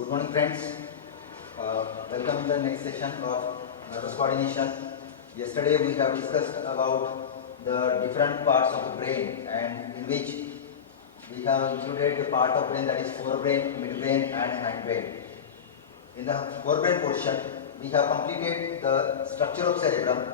Good morning, friends. Welcome to the next session of nervous coordination. Yesterday we have discussed about the different parts of the brain, and in which we have included the part of brain that is forebrain, midbrain and hindbrain. In the forebrain portion, we have completed the structure of cerebrum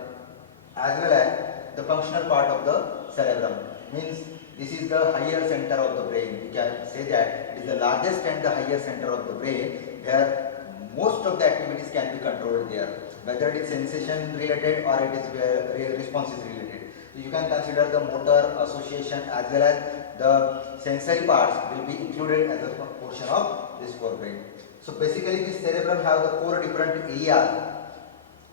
as well as the functional part of the cerebrum. Means this is the higher center of the brain. We can say that it is the largest and the higher center of the brain, where most of the activities can be controlled there, whether it is sensation related or it is responses related. So you can consider the motor, association as well as the sensory parts will be included as a portion of this forebrain. So basically this cerebrum have the 4 different areas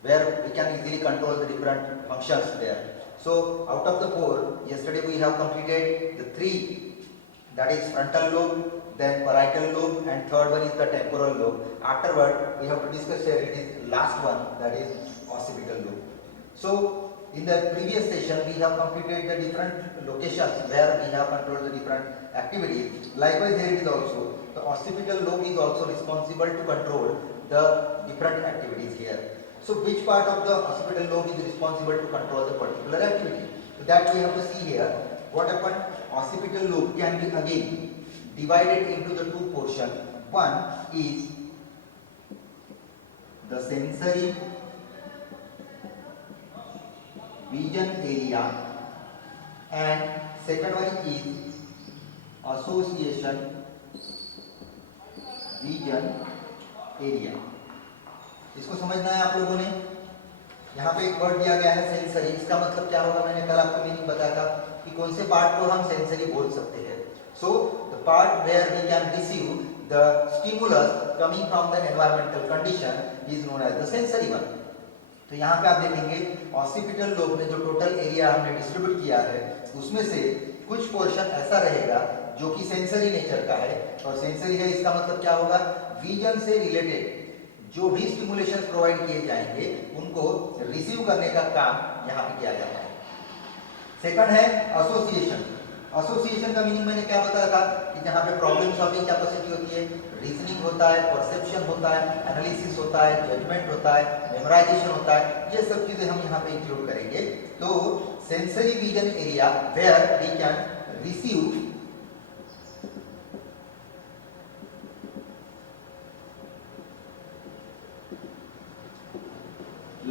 where we can easily control the different functions there. So out of the 4, yesterday we have completed the 3, that is frontal lobe, then parietal lobe, and third one is the temporal lobe. Afterward we have to discuss here it is last one, that is occipital lobe. So in the previous session we have completed the different locations where we have controlled the different activities. Likewise here it is also, the occipital lobe is also responsible to control the different activities here. So which part of the occipital lobe is responsible to control the particular activity? So that we have to see here. What happened? Occipital lobe can be again divided into the 2 portions. One is the sensory vision area and second one is association vision area. इसको समझना है आप लोगों ने. यहाँ पे एक word दिया गया है सेंसरी. इसका मतलब क्या होगा? मैंने कल आपको मीनिंग बताया था कि कौन से पार्ट को हम सेंसरी बोल सकते हैं. So the part where we can receive the stimulus coming from the environmental condition is known as the sensory one. तो यहाँ पे आप देखेंगे ऑसिपिटल लोब में जो टोटल एरिया हमने डिस्ट्रीब्यूट किया है उसमें से कुछ पोर्शन ऐसा रहेगा जो कि सेंसरी नेचर का है. और सेंसरी है इसका मतलब क्या होगा? विजन से रिलेटेड जो भी स्टिमुलेशन प्रोवाइड किए जाएंगे उनको रिसीव करने का काम यहाँ पे किया जाता है. सेकंड है एसोसिएशन. एसोसिएशन का मीनिंग मैंने क्या बताया था कि जहाँ पे प्रॉब्लम सॉल्विंग कैपेसिटी होती है, रीजनिंग होता है, परसेप्शन होता है, एनालिसिस होता है, जजमेंट होता है, मेमोराइजेशन होता है, ये सब चीजें हम यहाँ पे इंक्लूड करेंगे. तो sensory vision area where we can receive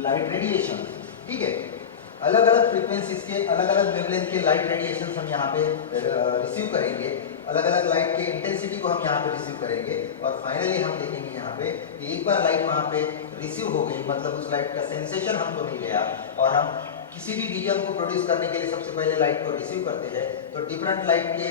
light radiation. ठीक है, अलग अलग फ्रीक्वेंसीज के अलग अलग वेवलेंथ के लाइट रेडिएशन हम यहाँ पे रिसीव करेंगे. अलग अलग लाइट के इंटेंसिटी को हम यहाँ पे रिसीव करेंगे और फाइनली हम देखेंगे यहाँ पे कि एक बार लाइट वहाँ पे रिसीव हो गई, मतलब उस लाइट का सेंसेशन हमको मिल गया और हम किसी भी विजन को प्रोड्यूस करने के लिए सबसे पहले लाइट को रिसीव करते हैं. तो डिफरेंट लाइट के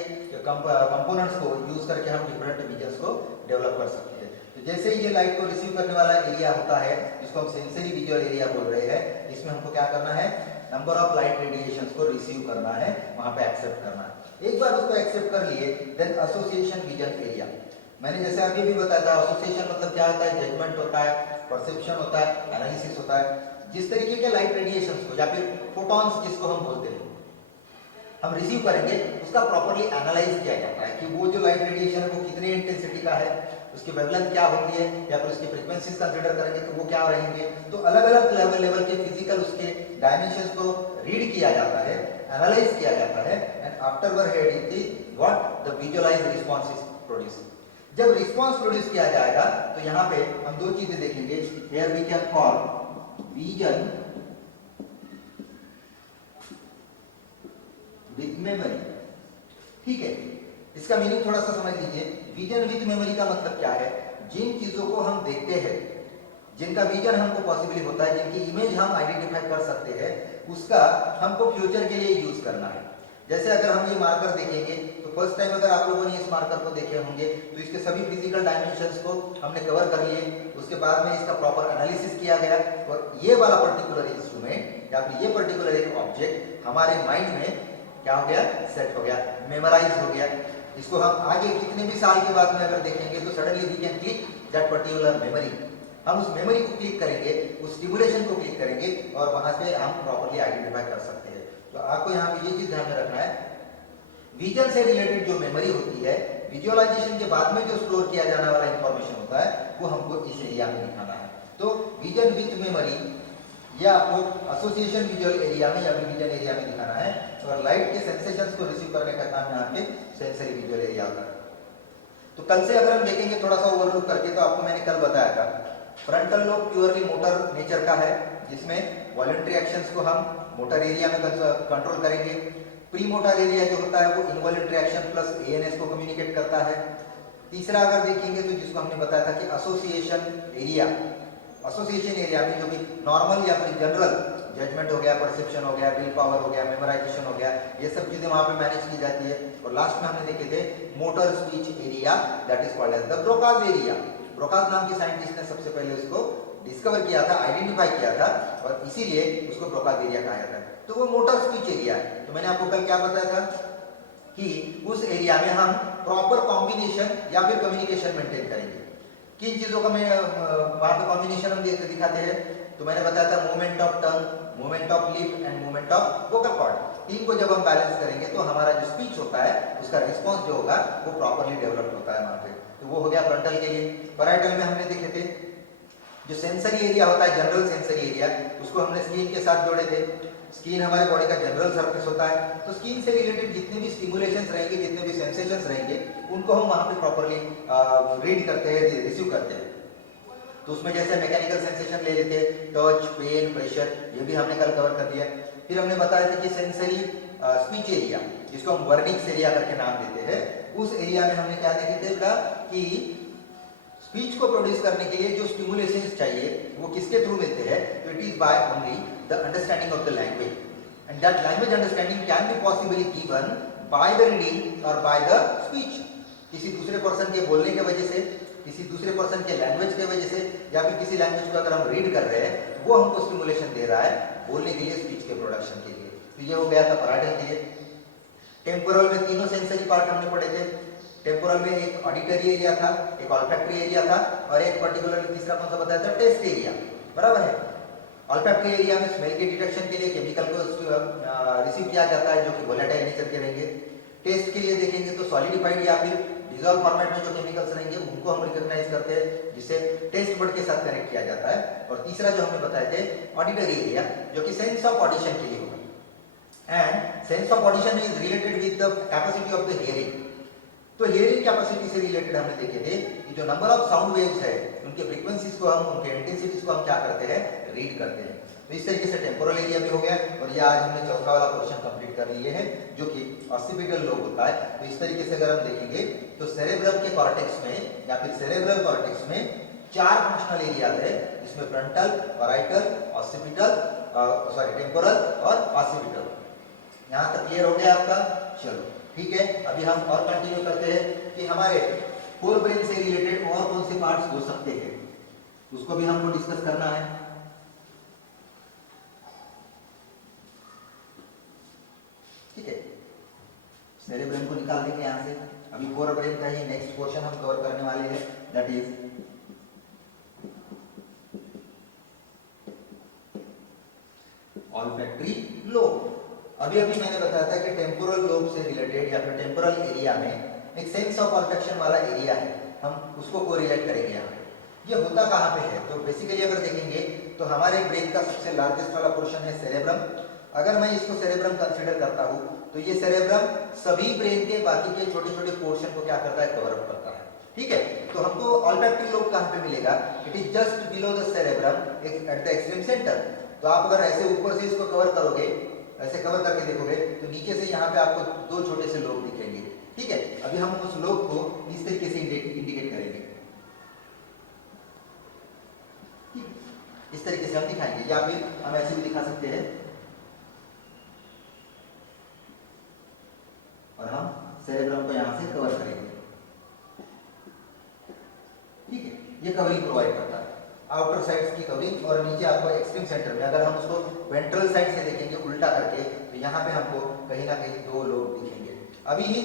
कंपोनेंट्स को यूज करके हम डिफरेंट विजन्स को डेवलप कर सकते हैं. तो जैसे ये लाइट को रिसीव करने वाला एरिया होता है जिसको हम सेंसरी विजुअल एरिया बोल रहे हैं, इसमें हमको क्या करना है? नंबर ऑफ लाइट रेडिएशंस को रिसीव करना है, वहां पे एक्सेप्ट करना है. एक बार उसको एक्सेप्ट कर लिए देन एसोसिएशन विजन एरिया. मैंने जैसे अभी भी बताया था एसोसिएशन मतलब क्या होता है? जजमेंट होता है, परसेप्शन होता है, एनालिसिस होता है. जिस तरीके के लाइट रेडिएशंस को या फिर फोटॉन्स जिसको हम बोलते हैं हम रिसीव करेंगे उसका प्रॉपर्ली एनालाइज किया जाता है कि वो जो लाइट रेडिएशन है वो कितने इंटेंसिटी का है, उसकी वेवलेंथ क्या होती है या फिर उसकी फ्रीक्वेंसीज कंसीडर करेंगे तो वो क्या रहेंगे. तो अलग अलग लेवल के फिजिकल उसके डायमेंशंस को रीड किया जाता है, एनालाइज किया जाता है and afterward head is what the visualised response is produce. जब रिस्पांस प्रोड्यूस किया जाएगा तो यहाँ पे हम 2 चीजें देखेंगे. Here we can call vision with memory. ठीक है, इसका मीनिंग थोड़ा सा समझ लीजिए. विजन विद मेमोरी का मतलब क्या है? जिन चीजों को हम देखते हैं, जिनका विजन हमको पॉसिबल होता है, जिनकी इमेज हम आइडेंटिफाई कर सकते हैं, उसका हमको फ्यूचर के लिए यूज करना है. जैसे अगर हम ये मार्कर देखेंगे तो फर्स्ट टाइम अगर आप लोगों ने इस मार्कर को देखे होंगे तो इसके सभी फिजिकल डायमेंशंस को हमने कवर कर लिए. उसके बाद में इसका प्रॉपर एनालिसिस किया गया और ये वाला पर्टिकुलर इंस्ट्रूमेंट या फिर ये पर्टिकुलर एक ऑब्जेक्ट हमारे माइंड में क्या हो गया? सेट हो गया, मेमोराइज हो गया. इसको हम आगे कितने भी साल के बाद में अगर देखेंगे तो suddenly we can click that particular memory. हम उस मेमोरी को क्लिक करेंगे, उस स्टिमुलेशन को क्लिक करेंगे और वहां से हम प्रॉपर्ली आइडेंटिफाई कर सकते हैं. तो आपको यहाँ पे ये चीज ध्यान में रखना है, विजन से रिलेटेड जो मेमोरी होती है विजुअलाइजेशन के बाद में जो स्टोर किया जाने वाला इंफॉर्मेशन होता है वो हमको इस एरिया में दिखाना है। तो विजन विथ मेमोरी ये आपको एसोसिएशन विजुअल एरिया में या फिर विजन एरिया में दिखाना है, और लाइट के सेंसेशंस को रिसीव करने का काम यहाँ पे सेंसरी विजुअल एरिया होता है। तो कल से अगर हम देखेंगे थोड़ा सा ओवरलुक करके, तो आपको मैंने कल बताया था frontal lobe purely motor nature का है, जिसमें वॉलंटरी एक्शंस को हम मोटर एरिया में कंट्रोल करेंगे। प्री मोटर एरिया जो होता है वो इनवॉलंटरी एक्शन प्लस एएनएस को कम्युनिकेट करता है। तीसरा अगर देखेंगे तो जिसको हमने बताया था कि एसोसिएशन एरिया, एसोसिएशन एरिया में जो भी नॉर्मल या फिर जनरल जजमेंट हो गया, परसेप्शन हो गया, विल पावर हो गया, मेमोराइजेशन हो गया, ये सब चीजें वहां पे मैनेज की जाती है। और लास्ट में हमने देखे थे motor speech area, that is called as the Broca's area. Broca's नाम के साइंटिस्ट ने सबसे पहले उसको डिस्कवर किया था, आइडेंटिफाई किया था, और इसीलिए उसको ब्रोकाज एरिया कहा जाता है। तो वो मोटर स्पीच एरिया है। तो मैंने आपको कल क्या बताया था कि उस एरिया में हम प्रॉपर कॉम्बिनेशन या फिर कम्युनिकेशन मेंटेन करेंगे। किन चीजों का वहां पे कॉम्बिनेशन हम दिखाते हैं, तो मैंने बताया था movement of tongue, movement of lip and movement of vocal cord. तीन को जब हम बैलेंस करेंगे तो हमारा जो स्पीच होता है उसका रिस्पॉन्स जो होगा वो प्रॉपरली डेवलप होता है वहां पे। तो वो हो गया फ्रंटल के लिए। पैराइटल में हमने देखे थे जो सेंसरी एरिया होता है, जनरल सेंसरी एरिया, उसको हमने स्किन के साथ जोड़े थे। स्किन हमारे बॉडी का जनरल सरफेस होता है, तो स्किन से रिलेटेड जितने भी स्टिमुलेशंस रहेंगे, जितने भी सेंसेशंस रहेंगे, उनको हम वहां पे प्रॉपरली रीड करते हैं, रिसीव करते हैं। तो उसमें जैसे मैकेनिकल सेंसेशन ले लेते हैं, टच, पेन, प्रेशर, ये भी हमने कल कवर कर दिया। फिर हमने बताया था कि सेंसरी स्पीच एरिया, जिसको हम वर्निक्स एरिया करके नाम देते हैं, उस एरिया में हमने क्या देखे थे कि स्पीच को प्रोड्यूस करने के लिए जो स्टिमुलेशंस चाहिए वो किसके थ्रू मिलते हैं, तो it is by only the understanding of the language, and that language understanding can be possibly given by the reading और बाय द स्पीच। किसी दूसरे पर्सन के बोलने की वजह से, किसी दूसरे पर्सन के लैंग्वेज की वजह से, या फिर किसी लैंग्वेज को अगर हम रीड कर रहे हैं वो हमको स्टिमुलेशन दे रहा है बोलने के लिए, स्पीच के प्रोडक्शन के लिए। तो ये हो गया था पैराइटल के लिए। टेम्पोरल में तीनों सेंसरी पार्ट हमने पढ़े थे। टेम्पोरल में एक ऑडिटरी एरिया था, एक ऑल्फैक्टरी एरिया था, और एक पर्टिकुलरली तीसरा कौन सा बताया था, टेस्ट एरिया, बराबर है। ऑल्फैक्टरी एरिया में स्मेल के डिटेक्शन के लिए केमिकल को रिसीव किया जाता है जो कि वोलेटाइल नेचर के रहेंगे। टेस्ट के लिए देखेंगे तो सॉलिडिफाइड या फिर डिसॉल्व फॉर्मेट में जो केमिकल्स रहेंगे उनको हम रिकॉग्नाइज करते हैं, जिसे टेस्ट बड के साथ कनेक्ट किया जाता है। और तीसरा जो हमने बताए थे ऑडिटरी एरिया, जो कि सेंस ऑफ ऑडिशन के लिए होगा, and sense of audition is related with the capacity of the hearing. तो हियरिंग कैपेसिटी से रिलेटेड हमने देखे थे कि जो नंबर ऑफ साउंड वेव्स है उनके फ्रीक्वेंसीज को हम, उनके इंटेंसिटीज को हम क्या करते हैं, रीड करते हैं। तो इस तरीके से टेम्पोरल एरिया भी हो गया। और ये आज हमने चौथा वाला पोर्शन कंप्लीट कर लिए हैं जो कि ऑक्सीपिटल लोब होता है। तो इस तरीके से अगर हम देखेंगे तो सेरेब्रम के कॉर्टेक्स में या फिर सेरेब्रल कॉर्टेक्स में 4 फंक्शनल एरियाज है, जिसमें फ्रंटल, पैराइटल, ऑक्सीपिटल, टेम्पोरल और ऑक्सीपिटल। यहाँ तक क्लियर हो गया आपका? चलो ठीक है, अभी हम और कंटिन्यू करते हैं कि हमारे फोर ब्रेन से रिलेटेड और कौन से पार्ट्स हो सकते हैं, उसको भी हमको डिस्कस करना है। ठीक है, सेरेब्रम को निकाल देंगे यहाँ से। अभी फोर ब्रेन का ही नेक्स्ट पोर्शन हम कवर करने वाले हैं, दैट इज ऑल्फैक्टरी लोब। अभी मैंने बताया था कि टेम्पोरल लोब से रिलेटेड या फिर टेम्पोरल एरिया में एक सेंस ऑफ ऑल्फैक्शन वाला एरिया है, हम उसको कोरिलेट करेंगे यहाँ पे। ये होता कहाँ पे है, तो बेसिकली अगर देखेंगे तो हमारे ब्रेन का सबसे लार्जेस्ट वाला पोर्शन है सेरेब्रम। अगर मैं इसको सेरेब्रम कंसीडर करता हूँ तो ये सेरेब्रम सभी ब्रेन के बाकी के छोटे छोटे पोर्शन को क्या करता है, कवर अप करता है। ठीक है, तो हमको ऑल्फैक्टरी लोब कहाँ पे मिलेगा, it is just below the cerebrum at the extreme centre. तो आप अगर ऐसे ऊपर से इसको कवर करोगे, ऐसे कवर करके देखोगे तो नीचे से यहाँ पे आपको 2 छोटे से लोब दिखेंगे। ठीक है, अभी हम उस लोब को इस तरीके से इंडिकेट करेंगे, इस तरीके से हम दिखाएंगे, या फिर हम ऐसे भी दिखा सकते हैं। और हम सेरेब्रम को यहाँ से कवर करेंगे। ठीक है, ये कवरिंग प्रोवाइड करता है, आउटर साइड्स की कवरिंग, और नीचे आपको एक्सट्रीम सेंटर में अगर हम उसको वेंट्रल साइड से देखेंगे उल्टा करके, तो यहाँ पे हमको कहीं ना कहीं 2 लोब दिखेंगे। अभी ही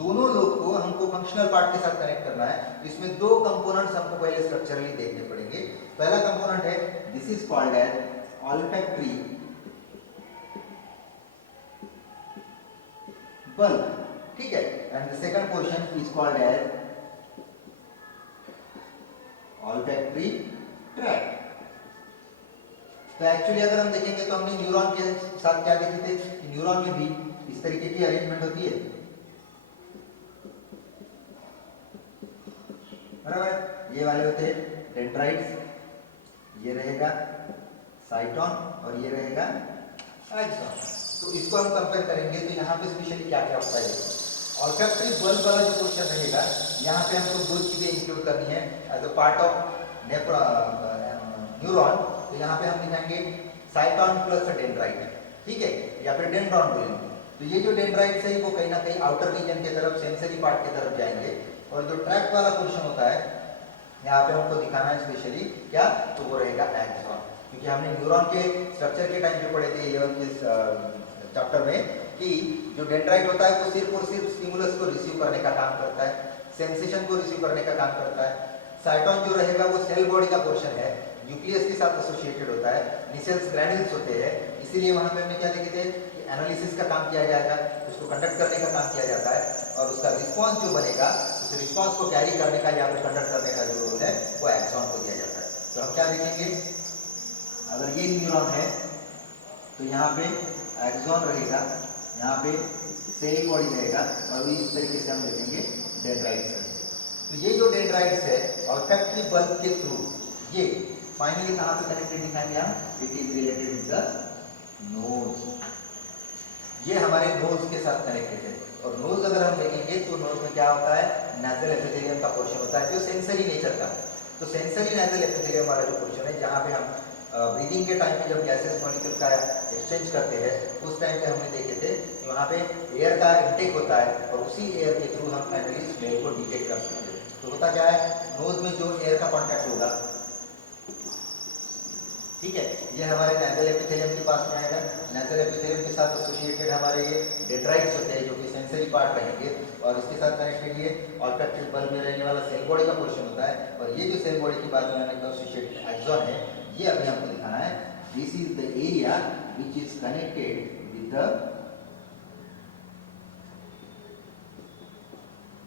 दोनों लोब को हमको फंक्शनल पार्ट के साथ कनेक्ट करना है। इसमें 2 कंपोनेंट्स हमको पहले स्ट्रक्चरली देखने पड़ेंगे। पहला कंपोनेंट है, this is called as olfactory bulb. ठीक है। And the second portion is called as olfactory tract. तो एक्चुअली अगर हम देखेंगे तो हमने न्यूरॉन के साथ क्या देखे थे कि न्यूरॉन में भी इस तरीके की अरेंजमेंट होती है, बराबर। ये वाले होते हैं डेंड्राइट्स, ये रहेगा साइटोन और ये रहेगा एक्सॉन। तो इसको हम कंपेयर करेंगे तो यहाँ पे स्पेशली क्या क्या होता है। ऑल्फैक्टरी बल्ब वाला जो क्वेश्चन रहेगा, यहाँ पे हमको दो चीजें इंक्लूड करनी है as a part of neuron. तो यहाँ पे हम लिखेंगे साइटोन प्लस डेंड्राइट, ठीक है, या फिर डेंड्रॉन बोलेंगे। तो ये जो डेंड्राइट्स है वो कहीं ना कहीं आउटर रीजन की तरफ, सेंसरी पार्ट की तरफ जाएंगे। और जो ट्रैक्ट वाला पोर्शन होता है यहाँ पे हमको दिखाना है स्पेशली क्या, तो वो रहेगा एक्सॉन। क्योंकि हमने न्यूरॉन के स्ट्रक्चर के टाइम पे पढ़े थे ये चैप्टर में कि जो डेंड्राइट होता है वो सिर्फ और सिर्फ स्टिमुलस को रिसीव करने का काम करता है, सेंसेशन को रिसीव करने का काम करता है। साइटोन जो रहेगा वो सेल बॉडी का पोर्शन है, न्यूक्लियस के साथ एसोसिएटेड होता है, निसेल्स ग्रैन्युल्स होते हैं। इसीलिए वहां पे हमने क्या देखे थे कि एनालिसिस का काम किया जाएगा, उसको कंडक्ट करने का काम किया जाता है, और उसका रिस्पॉन्स जो बनेगा उस रिस्पॉन्स को कैरी करने का या फिर कंडक्ट करने का जो रोल है वो एक्सॉन को दिया जाता है। तो हम क्या देखेंगे, अगर ये न्यूरॉन है तो यहाँ पे एक्सॉन रहेगा, यहाँ पे सेल बॉडी रहेगा, और इस तरीके से हम देखेंगे डेंड्राइट्स है। तो ये जो डेंड्राइट्स है ऑल्फैक्टरी बल्ब के थ्रू ये फाइनली कहाँ पे कनेक्टेड दिखाएंगे हम, it is related with the nose. ये हमारे नोज के साथ कनेक्टेड है। और नोज अगर हम देखेंगे तो नोज में क्या होता है, नेजल एपिथेलियम का पोर्शन होता है जो सेंसरी नेचर का है। तो सेंसरी नेजल एपिथेलियम वाला जो पोर्शन है जहाँ पे हम ब्रीदिंग के टाइम पे जब गैसेस मॉलिक्यूल का एक्सचेंज करते हैं उस टाइम पे हमने देखे थे कि वहाँ पे एयर का इंटेक होता है और उसी एयर के थ्रू हम फाइनली स्मेल को डिटेक्ट कर सकते हैं। तो होता क्या है, नोज में जो एयर का कॉन्टैक्ट होगा, ठीक है, ये हमारे नेजल एपिथेलियम के पास में आएगा। नेजल एपिथेलियम के साथ एसोसिएटेड हमारे ये डेंड्राइट्स होते हैं जो कि सेंसरी पार्ट रहेंगे, और इसके साथ कनेक्टेड ये ऑल्फैक्टरी बल्ब में रहने वाला सेल बॉडी का पोर्शन होता है। और ये जो सेल बॉडी की बात में एसोसिएटेड एक्सॉन है, ये अभी हमको दिखाना है। This is the area which is connected with the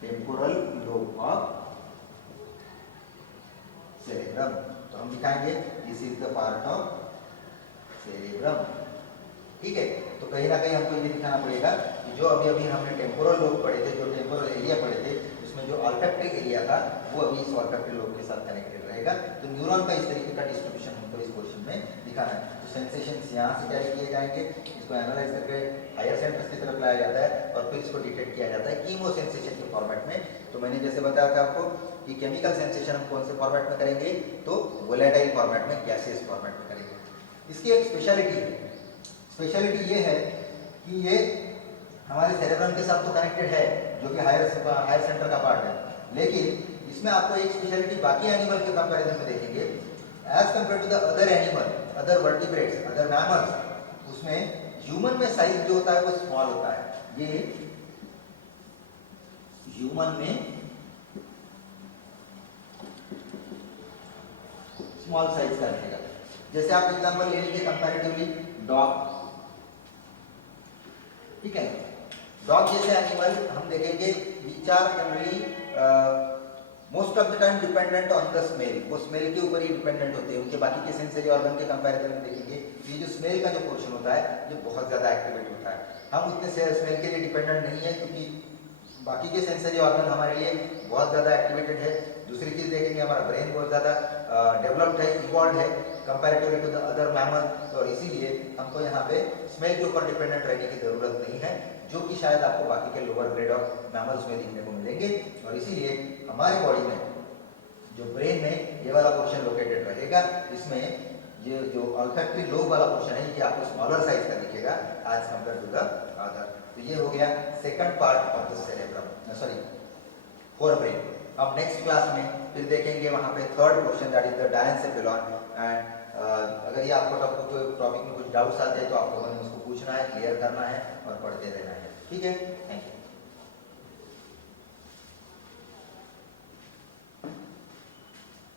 temporal lobe of cerebrum. तो हम दिखाएंगे this is the part of cerebrum, ठीक है। तो कहीं ना कहीं हमको ये दिखाना पड़ेगा कि जो अभी अभी हमने टेम्पोरल लोब पढ़े थे, जो टेम्पोरल एरिया पढ़े थे, उसमें जो ऑल्फैक्टरी एरिया था वो अभी इस ऑल्फैक्टरी लोब के साथ कनेक्टेड रहेगा। तो न्यूरॉन का इस तरीके का डिस्ट्रीब्यूशन हमको इस क्वेश्चन में दिखाना है। तो सेंसेशंस यहाँ से कैरी किए जाएंगे, इसको एनालाइज करके हायर सेंटर्स की तरफ लाया जाता है और फिर इसको डिटेक्ट किया जाता है कीमो सेंसेशन के फॉर्मेट में। तो मैंने जैसे बताया था आपको कि केमिकल सेंसेशन हम कौन से फॉर्मेट में करेंगे, तो वोलेटाइल फॉर्मेट में, गैसियस फॉर्मेट में करेंगे। इसकी एक स्पेशलिटी है, स्पेशलिटी ये है कि ये हमारे सेरेब्रम के साथ तो कनेक्टेड है जो कि हायर सेंटर का पार्ट है, लेकिन इसमें आपको एक स्पेशलिटी बाकी एनिमल के कंपैरिजन में देखेंगे as compare to the other animal, other vertebrates, other mammals, उसमें ह्यूमन में साइज जो होता है वो स्मॉल होता है। ये ह्यूमन में स्मॉल साइज का रहेगा। जैसे आप एग्जांपल ले लीजिए कंपैरेटिवली डॉग, ठीक है। डॉग जैसे एनिमल हम देखेंगे which are generally most of the time dependent on the smell, वो स्मेल के ऊपर ही डिपेंडेंट होते हैं। उनके बाकी के सेंसरी ऑर्गन के कंपैरिजन में देखेंगे ये जो स्मेल का जो पोर्शन होता है ये बहुत ज्यादा एक्टिवेट होता है। हम उतने स्मेल के लिए डिपेंडेंट नहीं है क्योंकि बाकी के सेंसरी ऑर्गन हमारे लिए बहुत ज्यादा एक्टिवेटेड है। दूसरी चीज देखेंगे हमारा ब्रेन बहुत ज्यादा डेवलप्ड है, इवॉल्व है comparatively to the other mammal, और इसीलिए हमको यहाँ पे स्मेल के ऊपर डिपेंडेंट रहने की जरूरत नहीं है, जो कि शायद आपको बाकी के लोअर ग्रेड ऑफ मैमल्स में देखने को मिलेंगे। और इसीलिए हमारे बॉडी में जो ब्रेन में ये वाला पोर्शन लोकेटेड रहेगा, इसमें ये जो ऑल्फैक्टरी लोब वाला पोर्शन है ये आपको स्मॉलर साइज का दिखेगा as compare to the other. तो ये हो गया second part of the cerebrum, sorry forebrain. अब नेक्स्ट क्लास में फिर देखेंगे वहां पे third portion that is the diencephalon. And अगर ये आपको टॉपिक में कुछ डाउट्स आते हैं तो आपको उसको पूछना है, क्लियर करना है और पढ़ते रहना है, ठीक है। Thank you.